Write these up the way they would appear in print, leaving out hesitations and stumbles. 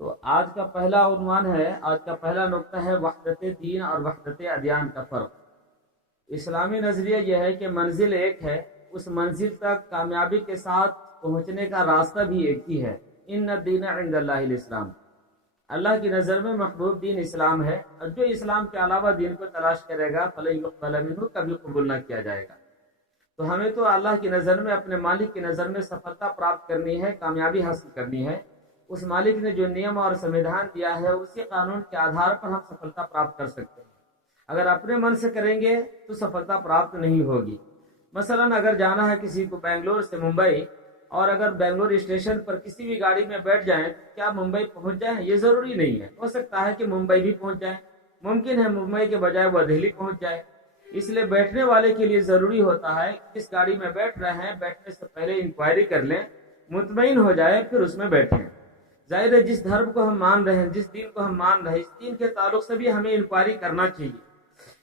تو آج کا پہلا عنوان ہے، آج کا پہلا نقطہ ہے وحدت دین اور وحدت ادیان کا فرق۔ اسلامی نظریہ یہ ہے کہ منزل ایک ہے، اس منزل تک کامیابی کے ساتھ پہنچنے کا راستہ بھی ایک ہی ہے۔ ان الدین عند اللہ الاسلام، اللہ کی نظر میں محبوب دین اسلام ہے، اور جو اسلام کے علاوہ دین کو تلاش کرے گا فلن یقبل منہ، کبھی قبول نہ کیا جائے گا۔ تو ہمیں تو اللہ کی نظر میں، اپنے مالک کی نظر میں سفلتا پراپت کرنی ہے، کامیابی حاصل کرنی ہے۔ اس مالک نے جو نیم اور سنویدھان دیا ہے، اسی قانون کے آدھار پر ہم سفلتا پراپت کر سکتے ہیں۔ اگر اپنے من سے کریں گے تو سفلتا پراپت نہیں ہوگی۔ مثلا اگر جانا ہے کسی کو بنگلور سے ممبئی، اور اگر بنگلور اسٹیشن پر کسی بھی گاڑی میں بیٹھ جائیں تو کیا ممبئی پہنچ جائیں؟ یہ ضروری نہیں ہے، ہو سکتا ہے کہ ممبئی بھی پہنچ جائیں، ممکن ہے ممبئی کے بجائے وہ دہلی پہنچ جائے۔ اس لیے بیٹھنے والے کے لیے ضروری ہوتا ہے کہ جس گاڑی میں بیٹھ رہے ہیں بیٹھنے سے پہلے انکوائری کر لیں، مطمئن ہو جائے، پھر اس میں بیٹھیں۔ ظاہر ہے جس دھرم کو ہم مان رہے ہیں، جس دین کو ہم مان رہے ہیں، اس دین کے تعلق سے بھی ہمیں انکوائری کرنا چاہیے۔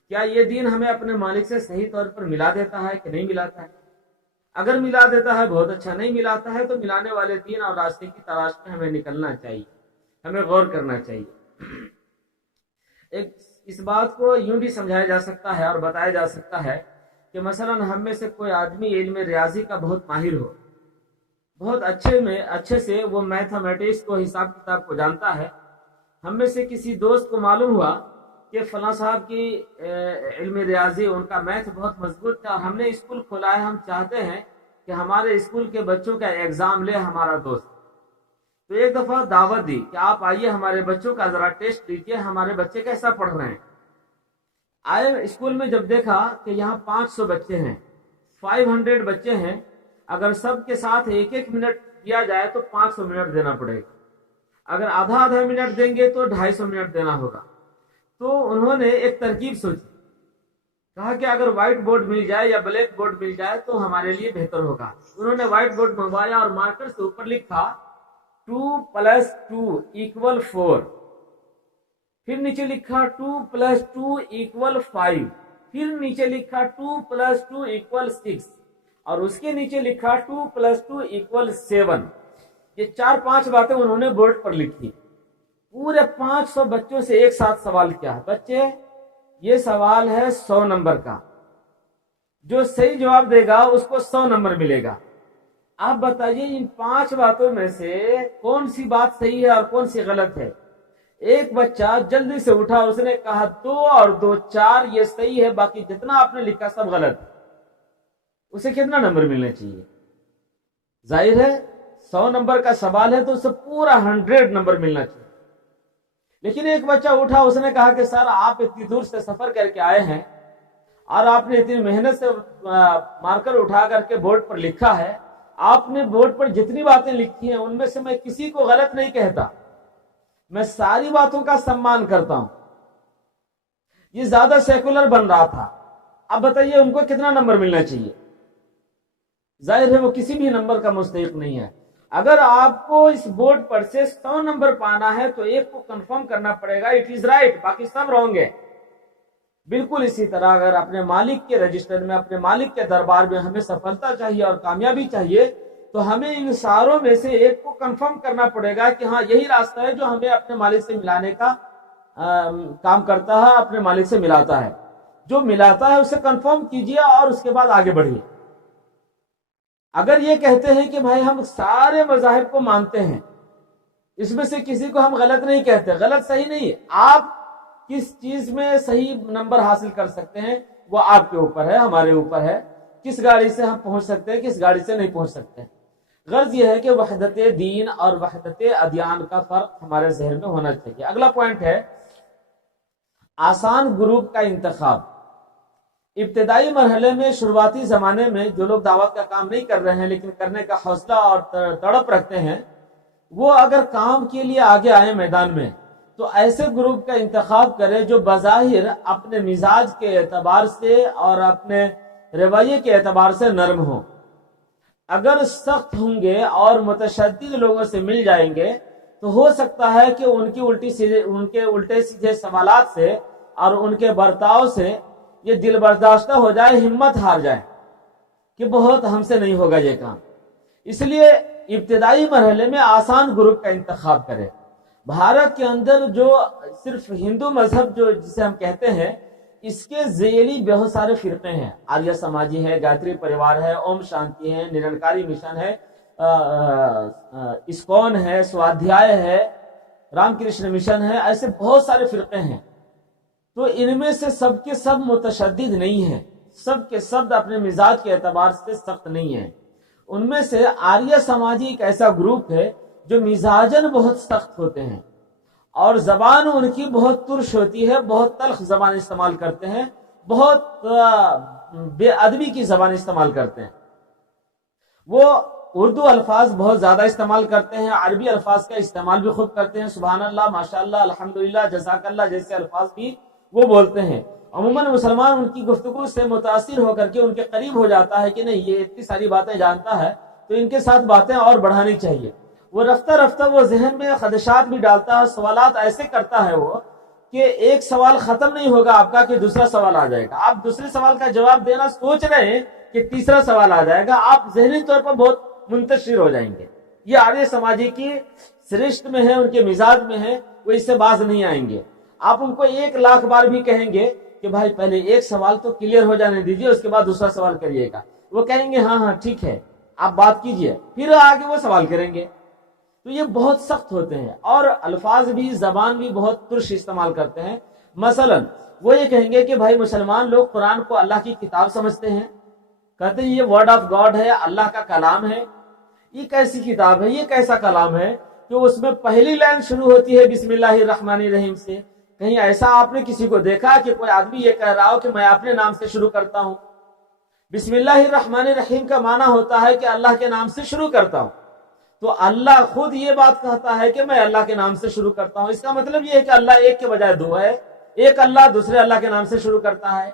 کیا یہ دین ہمیں اپنے مالک سے صحیح طور پر ملا دیتا ہے کہ نہیں ملاتا ہے؟ اگر ملا دیتا ہے بہت اچھا، نہیں ملاتا ہے تو ملانے والے دین اور راستے کی تلاش میں ہمیں نکلنا چاہیے، ہمیں غور کرنا چاہیے۔ اس بات کو یوں بھی سمجھایا جا سکتا ہے اور بتایا جا سکتا ہے کہ مثلا ہم میں سے کوئی آدمی علم ریاضی کا بہت ماہر ہو، بہت اچھے سے وہ میتھمیٹکس کو، حساب کتاب کو جانتا ہے۔ ہم میں سے کسی دوست کو معلوم ہوا کہ فلاں صاحب کی علم ریاضی، ان کا میتھ بہت مضبوط تھا، ہم نے اسکول کھولا ہے، ہم چاہتے ہیں کہ ہمارے اسکول کے بچوں کا ایگزام لے ہمارا دوست۔ تو ایک دفعہ دعوت دی کہ آپ آئیے، ہمارے بچوں کا ذرا ٹیسٹ لیجیے، ہمارے بچے کیسا پڑھ رہے ہیں۔ آئے اسکول میں، جب دیکھا کہ یہاں 500 بچے ہیں، 500 بچے ہیں، اگر سب کے ساتھ ایک ایک منٹ دیا جائے تو 500 منٹ دینا پڑے گا، اگر آدھا منٹ دیں گے تو 250 منٹ دینا ہوگا۔ تو انہوں نے ایک ترکیب سوچی، کہا کہ اگر وائٹ بورڈ مل جائے یا بلیک بورڈ مل جائے تو ہمارے لیے بہتر ہوگا۔ انہوں نے وائٹ بورڈ منگوایا اور مارکر سے اوپر لکھا 2 + 2 = 4، پھر نیچے لکھا 2 + 2 = 5، پھر نیچے لکھا 2 + 2 = 6، اور اس کے نیچے لکھا 2 + 2 = 7۔ یہ 4-5 باتیں انہوں نے بورڈ پر لکھی۔ پورے 500 بچوں سے ایک ساتھ سوال کیا، بچے یہ سوال ہے 100 نمبر کا، جو صحیح جواب دے گا اس کو 100 نمبر ملے گا۔ آپ بتائیے ان 5 باتوں میں سے کون سی بات صحیح ہے اور کون سی غلط ہے؟ ایک بچہ جلدی سے اٹھا، اس نے کہا 2 اور 2 4، یہ صحیح ہے، باقی جتنا آپ نے لکھا سب غلط ہے۔ اسے کتنا نمبر ملنا چاہیے؟ ظاہر ہے 100 نمبر کا سوال ہے تو اسے پورا 100 نمبر ملنا چاہیے۔ لیکن ایک بچہ اٹھا، اس نے کہا کہ سر آپ اتنی دور سے سفر کر کے آئے ہیں اور آپ نے اتنی محنت سے مارکر اٹھا کر کے بورڈ پر لکھا ہے، آپ نے بورڈ پر جتنی باتیں لکھی ہیں ان میں سے میں کسی کو غلط نہیں کہتا، میں ساری باتوں کا سمان کرتا ہوں۔ یہ زیادہ سیکولر بن رہا تھا۔ اب بتائیے ان کو کتنا نمبر ملنا چاہیے؟ ظاہر ہے وہ کسی بھی نمبر کا مستحق نہیں ہے۔ اگر آپ کو اس بورڈ پر سے 100 نمبر پانا ہے تو ایک کو کنفرم کرنا پڑے گا اٹ از رائٹ، باقی سب رونگ ہے۔ بالکل اسی طرح اگر اپنے مالک کے رجسٹر میں، اپنے مالک کے دربار میں ہمیں سفلتا چاہیے اور کامیابی چاہیے تو ہمیں ان ساروں میں سے ایک کو کنفرم کرنا پڑے گا کہ ہاں یہی راستہ ہے جو ہمیں اپنے مالک سے ملانے کا کام کرتا ہے، اپنے مالک سے ملاتا ہے۔ جو ملاتا ہے اسے کنفرم کیجیے اور اس کے بعد آگے بڑھیے۔ اگر یہ کہتے ہیں کہ بھائی ہم سارے مذاہب کو مانتے ہیں، اس میں سے کسی کو ہم غلط نہیں کہتے، غلط صحیح نہیں ہے، آپ کس چیز میں صحیح نمبر حاصل کر سکتے ہیں وہ آپ کے اوپر ہے، ہمارے اوپر ہے، کس گاڑی سے ہم پہنچ سکتے ہیں، کس گاڑی سے نہیں پہنچ سکتے۔ غرض یہ ہے کہ وحدت دین اور وحدت ادیان کا فرق ہمارے ذہن میں ہونا چاہیے۔ اگلا پوائنٹ ہے آسان گروپ کا انتخاب۔ ابتدائی مرحلے میں، شروعاتی زمانے میں جو لوگ دعوت کا کام نہیں کر رہے ہیں لیکن کرنے کا حوصلہ اور تڑپ رکھتے ہیں، وہ اگر کام کے لیے آگے آئے میدان میں تو ایسے گروپ کا انتخاب کرے جو بظاہر اپنے مزاج کے اعتبار سے اور اپنے رویے کے اعتبار سے نرم ہوں۔ اگر سخت ہوں گے اور متشدد لوگوں سے مل جائیں گے تو ہو سکتا ہے کہ ان کے الٹے سیدھے سوالات سے اور ان کے برتاؤ سے یہ دل برداشتہ ہو جائے، ہمت ہار جائے کہ بہت ہم سے نہیں ہوگا یہ کام۔ اس لیے ابتدائی مرحلے میں آسان گروپ کا انتخاب کرے۔ بھارت کے اندر جو صرف ہندو مذہب جو جسے ہم کہتے ہیں، اس کے ذیلی بہت سارے فرقے ہیں. آریہ سماجی ہے، گایتری پریوار ہے، اوم شانتی ہے، نرنکاری مشن ہے، اسکون ہے، سوادھیائے ہے، رام کرشن مشن ہے. ایسے بہت سارے فرقے ہیں. تو ان میں سے سب کے سب متشدد نہیں ہیں، سب کے سب اپنے مزاج کے اعتبار سے سخت نہیں ہیں. ان میں سے آریہ سماجی ایک ایسا گروپ ہے جو مزاجن بہت سخت ہوتے ہیں، اور زبان ان کی بہت ترش ہوتی ہے، بہت تلخ زبان استعمال کرتے ہیں، بہت بے ادبی کی زبان استعمال کرتے ہیں. وہ اردو الفاظ بہت زیادہ استعمال کرتے ہیں، عربی الفاظ کا استعمال بھی خوب کرتے ہیں. سبحان اللہ، ماشاء اللہ، الحمدللہ، جزاک اللہ جیسے الفاظ بھی وہ بولتے ہیں. عموماً مسلمان ان کی گفتگو سے متاثر ہو کر کے ان کے قریب ہو جاتا ہے کہ نہیں، یہ اتنی ساری باتیں جانتا ہے تو ان کے ساتھ باتیں اور بڑھانی چاہیے. وہ رفتہ رفتہ وہ ذہن میں خدشات بھی ڈالتا ہے، سوالات ایسے کرتا ہے وہ کہ ایک سوال ختم نہیں ہوگا آپ کا کہ دوسرا سوال آ جائے گا. آپ دوسرے سوال کا جواب دینا سوچ رہے ہیں کہ تیسرا سوال آ جائے گا، آپ ذہنی طور پر بہت منتشر ہو جائیں گے. یہ آریہ سماجی کی سرشت میں ہے، ان کے مزاج میں ہے، وہ اس سے باز نہیں آئیں گے. آپ ان کو 1,00,000 بار بھی کہیں گے کہ بھائی پہلے ایک سوال تو کلیئر ہو جانے دیجئے، اس کے بعد دوسرا سوال کریے گا، وہ کہیں گے ہاں ہاں ٹھیک ہے، آپ بات کیجئے، پھر آگے وہ سوال کریں گے. تو یہ بہت سخت ہوتے ہیں، اور الفاظ بھی، زبان بھی بہت ترش استعمال کرتے ہیں. مثلا وہ یہ کہیں گے کہ بھائی مسلمان لوگ قرآن کو اللہ کی کتاب سمجھتے ہیں، کہتے ہیں یہ ورڈ آف گاڈ ہے، اللہ کا کلام ہے. یہ کیسی کتاب ہے، یہ کیسا کلام ہے کہ اس میں پہلی لائن شروع ہوتی ہے بسم اللہ الرحمن الرحیم سے؟ کہیں ایسا آپ نے کسی کو دیکھا کہ کوئی آدمی یہ کہہ رہا ہو کہ میں اپنے نام سے شروع کرتا ہوں؟ بسم اللہ الرحمن الرحیم کا معنی ہوتا ہے کہ اللہ کے نام سے شروع کرتا ہوں. تو اللہ خود یہ بات کہتا ہے کہ میں اللہ کے نام سے شروع کرتا ہوں. اس کا مطلب یہ ہے کہ اللہ ایک کے بجائے دو ہے، ایک اللہ دوسرے اللہ کے نام سے شروع کرتا ہے.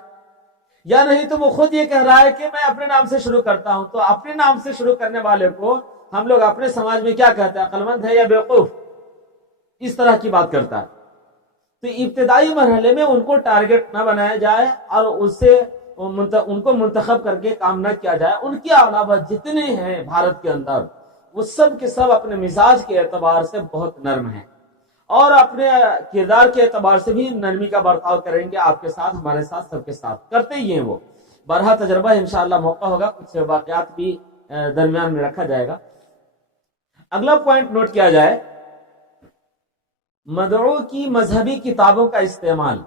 یا نہیں تو وہ خود یہ کہہ رہا ہے کہ میں اپنے نام سے شروع کرتا ہوں. تو اپنے نام سے شروع کرنے والے کو ہم لوگ اپنے سماج میں کیا کہتے ہیں؟ عقلمند ہے یا بیوقوف؟ اس طرح کی بات کرتا ہے. تو ابتدائی مرحلے میں ان کو ٹارگٹ نہ بنایا جائے اور اس سے ان کو منتخب کر کے کام نہ کیا جائے. ان کے علاوہ جتنے ہیں بھارت کے اندر، وہ سب کے سب اپنے مزاج کے اعتبار سے بہت نرم ہیں، اور اپنے کردار کے اعتبار سے بھی نرمی کا برتاؤ کریں گے. آپ کے ساتھ، ہمارے ساتھ، سب کے ساتھ کرتے ہی ہیں وہ. بارہا تجربہ انشاءاللہ موقع ہوگا، کچھ واقعات بھی درمیان میں رکھا جائے گا. اگلا پوائنٹ نوٹ کیا جائے، مدعو کی مذہبی کتابوں کا استعمال.